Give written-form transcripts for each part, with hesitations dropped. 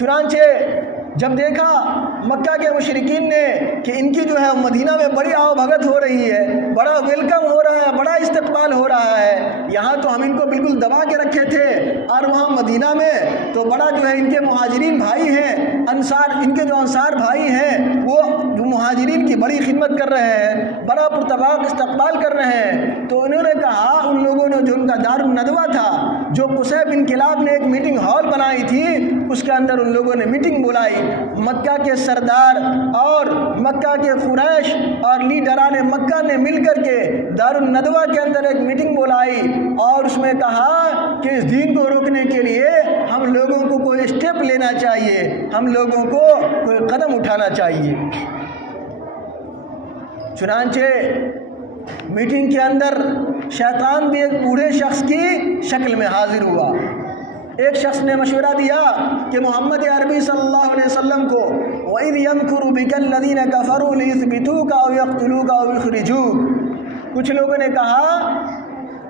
چنانچہ جب دیکھا مکہ کے مشرکین نے کہ ان کی جو ہے مدینہ میں بڑی آؤ بھگت ہو رہی ہے، بڑا ویلکم ہو رہا ہے، بڑا استقبال ہو رہا ہے، یہاں تو ہم ان کو بالکل دبا کے رکھے تھے، اور وہاں مدینہ میں تو بڑا جو ہے ان کے مہاجرین بھائی ہیں، انصار، ان کے جو انصار بھائی ہیں وہ جو مہاجرین کی بڑی خدمت کر رہے ہیں، بڑا پرتباق استقبال کر رہے ہیں۔ تو انہوں نے کہا، ان لوگوں نے جو ان کا دار الندوہ تھا، جو قصیب انقلاب نے ایک میٹنگ ہال بنائی تھی، اس کے اندر ان لوگوں نے میٹنگ بلائی، مکہ کے سردار اور مکہ کے قریش اور لیڈران مکہ نے مل کر کے دار الندوہ کے اندر ایک میٹنگ بلائی، اور اس میں کہا کہ اس دین کو روکنے کے لیے ہم لوگوں کو کوئی اسٹیپ لینا چاہیے، ہم لوگوں کو کوئی قدم اٹھانا چاہیے۔ چنانچہ میٹنگ کے اندر شیطان بھی ایک بوڑھے شخص کی شکل میں حاضر ہوا۔ ایک شخص نے مشورہ دیا کہ محمد عربی صلی اللہ علیہ وسلم کو وَإِذْ يَمْكُرُ بِكَ الَّذِينَ كَفَرُوا لِيُثْبِتُوكَ أَوْ يَقْتُلُوكَ أَوْ يُخْرِجُوكَ۔ کچھ لوگوں نے کہا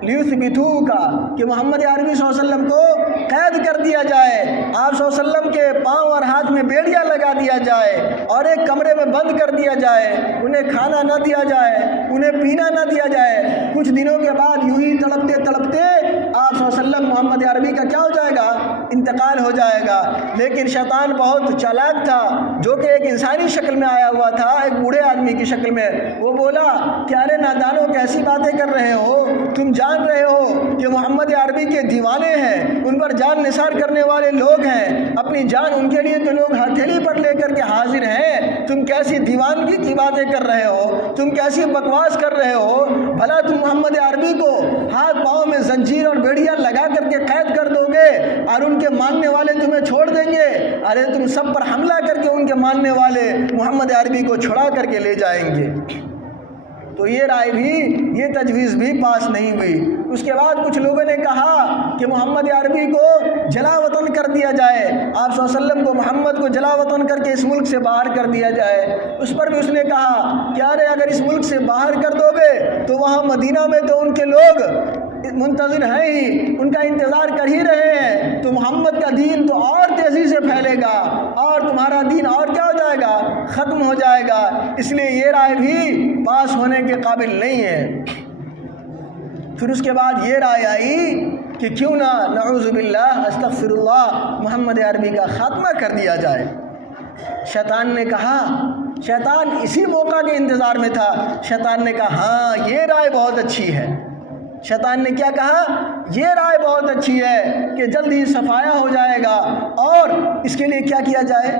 لیُثْبِتُوكَ کہ محمد عربی صلی اللہ علیہ وسلم کو قید کر دیا جائے، آپ صلی اللہ علیہ وسلم کے پاؤں اور ہاتھ میں بیڑیاں لگا دیا جائے اور ایک کمرے میں بند کر دیا جائے، انہیں کھانا نہ دیا جائے، انہیں پینا نہ دیا جائے۔ کچھ دنوں کے بعد یوں ہی تڑپتے تڑپتے آپ صلی اللہ علیہ وسلم محمد عربی کا کیا ہو جائے گا؟ انتقال ہو جائے گا۔ لیکن شیطان بہت چالاک تھا، جو کہ ایک انسانی شکل میں آیا ہوا تھا، ایک بوڑھے آدمی کی شکل میں۔ وہ بولا کہ ارے نادانوں، کیسی باتیں کر رہے ہو، تم جان رہے ہو کہ محمد عربی کے دیوانے ہیں، ان پر جان نثار کرنے والے لوگ ہیں، اپنی جان ان کے لیے تو لوگ ہتھیلی پر لے کر کے حاضر ہیں، تم کیسی دیوانگی کی باتیں کر رہے ہو، تم کیسی بکواس کر رہے ہو، بھلا تم محمد عربی کو ہاتھ پاؤں میں زنجیر اور بیڑیاں لگا کر کے قید کر دو گے اور ان کے ماننے والے تمہیں چھوڑ دیں گے؟ ارے تم سب پر حملہ کر کے ان کے ماننے والے محمد عربی کو چھڑا کر کے لے جائیں گے۔ تو یہ رائے بھی، یہ تجویز بھی پاس نہیں ہوئی۔ اس کے بعد کچھ لوگوں نے کہا کہ محمد عربی کو جلا وطن کر دیا جائے، آپ صلی اللہ علیہ وسلم کو، محمد کو جلا وطن کر کے اس ملک سے باہر کر دیا جائے۔ اس پر بھی اس نے کہا کہ ارے اگر اس ملک سے باہر کر دو گے تو وہاں مدینہ میں تو ان کے لوگ منتظر ہیں ہی، ان کا انتظار کر ہی رہے ہیں، تو محمد کا دین تو اور تیزی سے پھیلے گا اور تمہارا دین اور کیا ہو جائے گا؟ ختم ہو جائے گا۔ اس لیے یہ رائے بھی پاس ہونے کے قابل نہیں ہے۔ پھر اس کے بعد یہ رائے آئی کہ کیوں نہ نعوذ باللہ استغفر اللہ محمد عربی کا خاتمہ کر دیا جائے۔ شیطان نے کہا، شیطان اسی موقع کے انتظار میں تھا، شیطان نے کہا ہاں یہ رائے بہت اچھی ہے۔ شیطان نے کیا کہا؟ یہ رائے بہت اچھی ہے کہ جلد ہی صفایا ہو جائے گا، اور اس کے لیے کیا کیا جائے؟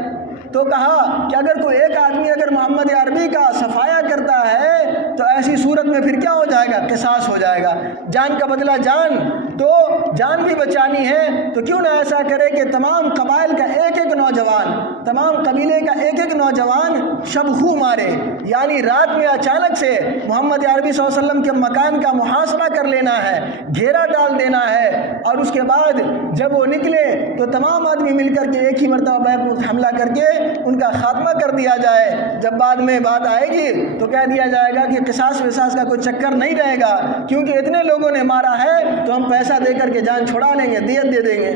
تو کہا کہ اگر کوئی ایک آدمی اگر محمد عربی کا صفایا کرتا ہے تو ایسی صورت میں پھر کیا ہو جائے گا؟ قصاص ہو جائے گا، جان کا بدلہ جان، تو جان بھی بچانی ہے تو کیوں نہ ایسا کرے کہ تمام قبائل کا ایک ایک نوجوان، تمام قبیلے کا ایک ایک نوجوان شب خو مارے، یعنی رات میں اچانک سے محمد عربی صلی اللہ علیہ وسلم کے مکان کا محاصرہ کر لینا ہے، گھیرا ڈال دینا ہے، اور اس کے بعد جب وہ نکلے تو تمام آدمی مل کر کے ایک ہی مرتبہ بیک حملہ کر کے ان کا خاتمہ کر دیا جائے۔ جب بعد میں بات آئے گی تو کہہ دیا جائے گا کہ قصاص وصاص کا کوئی چکر نہیں رہے گا، کیونکہ اتنے لوگوں نے مارا ہے تو ہم پیسہ دے کر کے جان چھڑا لیں گے، دیت دے دیں گے۔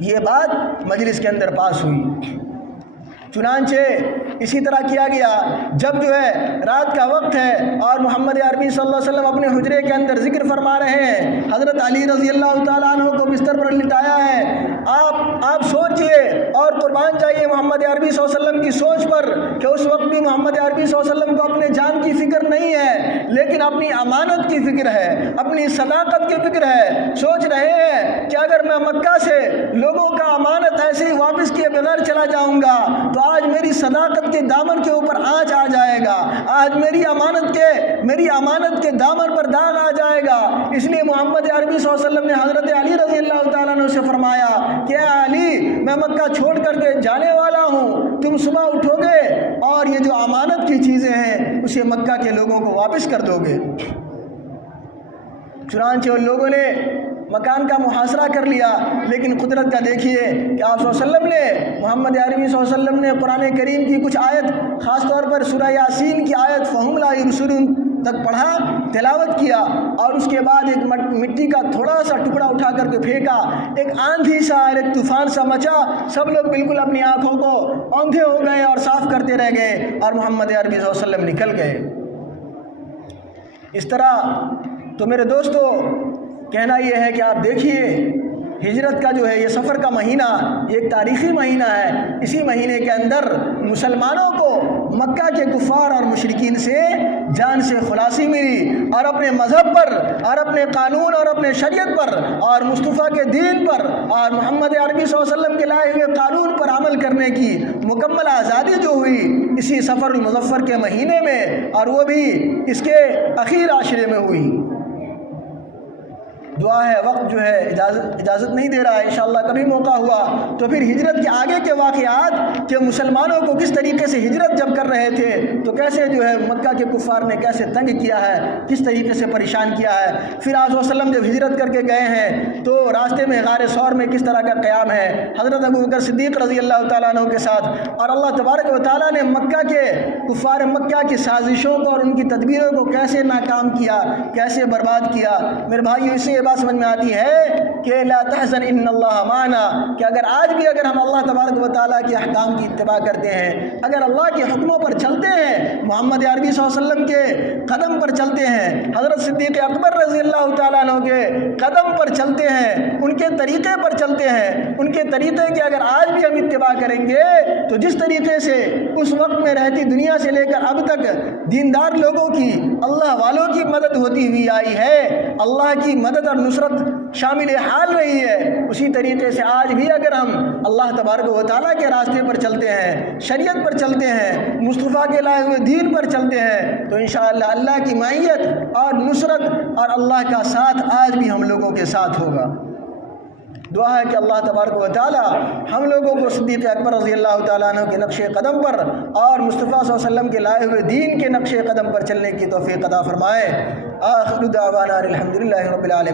یہ بات مجلس کے اندر پاس ہوئی۔ چنانچہ اسی طرح کیا گیا، جب جو ہے رات کا وقت ہے اور محمد عربی صلی اللہ علیہ وسلم اپنے حجرے کے اندر ذکر فرما رہے ہیں، حضرت علی رضی اللہ تعالیٰ عنہ کو بستر پر لٹایا ہے، آپ سوچئے اور قربان جائیے محمد عربی صلی اللہ علیہ وسلم کی سوچ پر کہ اس وقت بھی محمد عربی صلی اللہ علیہ وسلم کو اپنے جان کی فکر نہیں ہے، لیکن اپنی امانت کی فکر ہے، اپنی صداقت کی فکر ہے۔ سوچ رہے ہیں کہ اگر میں مکہ سے لوگوں کا امانت ایسے ہی واپس کیے بغیر چلا جاؤں گا تو آج میری صداقت کے دامن کے اوپر آنچ آ جائے گا، آج میری امانت کے دامن پر داغ آ جائے گا۔ اس لیے محمد عربی صلی اللہ علیہ وسلم نے حضرت علی رضی اللہ تعالیٰ عنہ سے فرمایا کہ اے علی، میں مکہ چھوڑ کر کے جانے والا ہوں، تم صبح اٹھو گے اور یہ جو امانت کی چیزیں ہیں اسے مکہ کے لوگوں کو واپس کر دو گے۔ چنانچہ ان لوگوں نے مکان کا محاصرہ کر لیا، لیکن قدرت کا دیکھیے کہ آپ صلی اللہ علیہ وسلم نے، محمد عربی صلی اللہ علیہ وسلم نے قرآن کریم کی کچھ آیت، خاص طور پر سورہ یاسین کی آیت فَهُمْ لَا يُبْصِرُونَ تک پڑھا، تلاوت کیا، اور اس کے بعد ایک مٹی کا تھوڑا سا ٹکڑا اٹھا کر کے پھینکا، ایک آندھی سا اور ایک طوفان سا مچا، سب لوگ بالکل اپنی آنکھوں کو اندھے ہو گئے اور صاف کرتے رہ گئے، اور محمد عربی صلی اللہ علیہ وسلم نکل گئے۔ اس طرح تو میرے دوستو کہنا یہ ہے کہ آپ دیکھیے ہجرت کا جو ہے یہ سفر کا مہینہ یہ ایک تاریخی مہینہ ہے۔ اسی مہینے کے اندر مسلمانوں کو مکہ کے کفار اور مشرکین سے جان سے خلاصی ملی، اور اپنے مذہب پر اور اپنے قانون اور اپنے شریعت پر اور مصطفیٰ کے دین پر اور محمد عربی صلی اللہ علیہ وسلم کے لائے ہوئے قانون پر عمل کرنے کی مکمل آزادی جو ہوئی اسی سفر المظفر کے مہینے میں، اور وہ بھی اس کے اخیر عاشرے میں ہوئی۔ دعا ہے، وقت جو ہے اجازت نہیں دے رہا ہے، انشاءاللہ کبھی موقع ہوا تو پھر ہجرت کے آگے کے واقعات کہ مسلمانوں کو کس طریقے سے ہجرت جب کر رہے تھے تو کیسے جو ہے مکہ کے کفار نے کیسے تنگ کیا ہے، کس طریقے سے پریشان کیا ہے۔ پھر آپ صلی اللہ علیہ وسلم جب ہجرت کر کے گئے ہیں تو راستے میں غار ثور میں کس طرح کا قیام ہے حضرت ابوبکر صدیق رضی اللہ تعالیٰ عنہ کے ساتھ، اور اللہ تبارک و تعالیٰ نے مکہ کے کفار مکہ کی سازشوں کو اور ان کی تدبیروں کو کیسے ناکام کیا، کیسے برباد کیا۔ میرے بھائیو اس سے یہ بات سمجھ میں آتی ہے کہ لا تحزن ان اللہ معنا، کہ اگر آج بھی اگر ہم اللہ تبارک و تعالیٰ کے احکام کی اتباع کرتے ہیں، اگر اللہ کے حکموں پر چلتے ہیں، محمد عربی صلی اللہ علیہ وسلم کے قدم پر چلتے ہیں، حضرت صدیق اکبر رضی اللہ تعالیٰ عنہ کے قدم پر چلتے ہیں، ان کے طریقے پر چلتے ہیں، ان کے طریقے کی اگر آج بھی ہم اتباع کریں گے تو جس طریقے سے اس وقت میں رہتی دنیا سے لے کر اب تک دیندار لوگوں کی، اللہ والوں کی مدد ہوتی ہوئی آئی ہے، اللہ کی مدد اور نصرت شامل حال رہی ہے، اسی طریقے سے آج بھی اگر ہم اللہ تبارک و تعالیٰ کے راستے پر چلتے ہیں، شریعت پر چلتے ہیں، مصطفیٰ کے لائے ہوئے دین پر چلتے ہیں تو انشاءاللہ اللہ کی معیت اور نصرت اور اللہ کا ساتھ آج بھی ہم لوگوں کے ساتھ ہوگا۔ دعا ہے کہ اللہ تبارک و تعالیٰ ہم لوگوں کو صدیق اکبر رضی اللہ تعالیٰ عنہ کے نقش قدم پر اور مصطفیٰ صلی اللہ علیہ وسلم کے لائے ہوئے دین کے نقش قدم پر چلنے کی توفیق عطا فرمائے۔ آخر دعوانا الحمدللہ رب العالمین۔